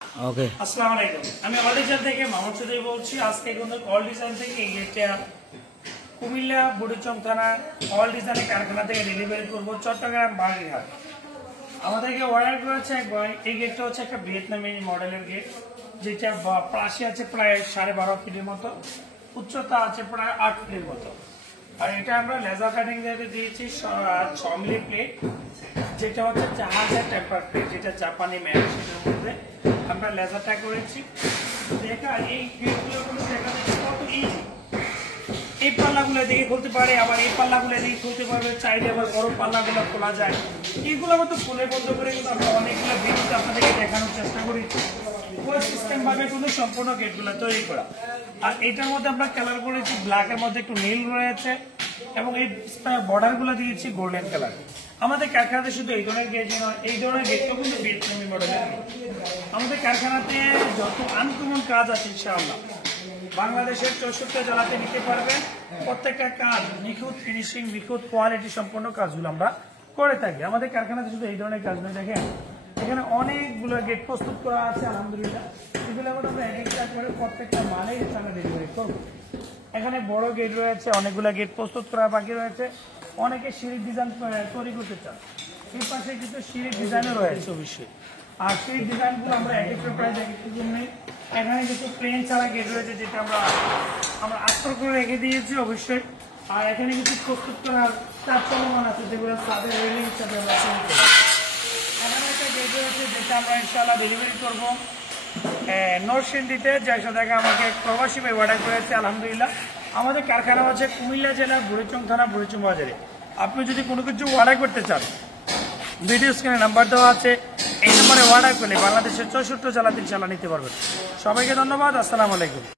ওকে, আসসালামু আলাইকুম। আমি অল ডিজাইন থেকে মাহমুদ চৌধুরী বলছি। আজকে কিন্তু অল ডিজাইন থেকে এই গেটটা কুমিল্লা বুড়িচং থানা অল ডিজাইনের কারখানা থেকে ডেলিভারি করবো চট্টগ্রাম বাগেরহাট। আমাদেরকে অর্ডার করেছে এক ভাই। এই গেটটা হচ্ছে একটা ভিয়েতনামি মডেলের গেট, যেটা প্রাশি আছে প্রায় 12.5 ফিটের মতো, উচ্চতা আছে প্রায় 8 ফিটের মতো। আর এটা আমরা লেজার কাটিং দিয়েছি 6 মিলি প্লেট, যেটা হচ্ছে জাহাজের টেম্পার প্লেট, যেটা জাপানি ম্যাট, সেটার মধ্যে আমরা লেজারটা করেছি। দেখা এই গেটগুলো দেখা যাচ্ছে কত ইজি। এই পাল্লাগুলো দেখে খুলতে পারে, আবার এই পাল্লাগুলো দেখে খুলতে পারবে, চাইলে আবার বড় পাল্লাগুলো খোলা যায়। এইগুলো মতো খুলে বন্ধ করে কিন্তু আমরা অনেকগুলো ভিডিওতে আপনাদেরকে দেখানোর চেষ্টা করি। ওই সিস্টেম ভাবে কিন্তু সম্পূর্ণ গেটগুলো তৈরি করা। আর এটার মধ্যে আমরা কালার করেছি ব্ল্যাকের মধ্যে একটু নীল রয়েছে, এবং এই বর্ডার গুলো দিয়েছি গোল্ডেন কালার। আমাদের কারখানাতে শুধু এই ধরনের গেট নয়, এই ধরনের গেটও কিন্তু ভিয়েতনামি মডেলের। আমাদের কারখানাতে যত আনকমন কাজ আছে ইনশাআল্লাহ বাংলাদেশের 64 জেলাতে নিতে পারবেন। প্রত্যেকটা কাজ নিখুঁত ফিনিশিং, নিখুঁত কোয়ালিটি সম্পন্ন কাজগুলো আমরা করে থাকি। আমাদের কারখানাতে শুধু এই ধরনের কাজ নয়, দেখেন এখানে অনেকগুলো গেট প্রস্তুত করা আছে আলহামদুলিল্লাহ। এগুলো আমরা এক একটা করে প্রত্যেকটা মালেই আমরা ডেলিভারি করবো। এখানে বড় গেট রয়েছে, অনেকগুলো গেট প্রস্তুত করা বাকি রয়েছে। অনেকে সিঁড়ির ডিজাইন তৈরি করতে চান, এই পাশে কিন্তু সিঁড়ির ডিজাইনও রয়েছে অবশ্যই। আর সেই ডিজাইনগুলো আমরা এক একটা প্রাইস এক একটু নেই। এখানে কিছু প্লেন ছাড়া গেট রয়েছে, যেটা আমরা আস্তর করে রেখে দিয়েছি অবশ্যই। আর এখানে কিছু প্রস্তুত করার কাজ চলমান আছে, যেগুলো সাদের রেলিং হিসাবে আমরা তৈরি করি। এখানে একটা গেট রয়েছে, যেটা আমরা ইনশাআল্লাহ ডেলিভারি করবো নরসিংদীতে। যার সাথে আমাকে এক প্রবাসী ভাই অর্ডার করেছে আলহামদুলিল্লাহ। আমাদের কারখানা আছে কুমিল্লা জেলার বুড়িচং থানা বুড়িচং বাজারে। আপনি যদি কোনো কিছু অর্ডার করতে চান, ভিডিও স্ক্রিনে নাম্বার দেওয়া আছে, এই নাম্বারে অর্ডার করলে বাংলাদেশের 64 জেলাতে ইনশাআল্লাহ নিতে পারবেন। সবাইকে ধন্যবাদ। আসসালামু আলাইকুম।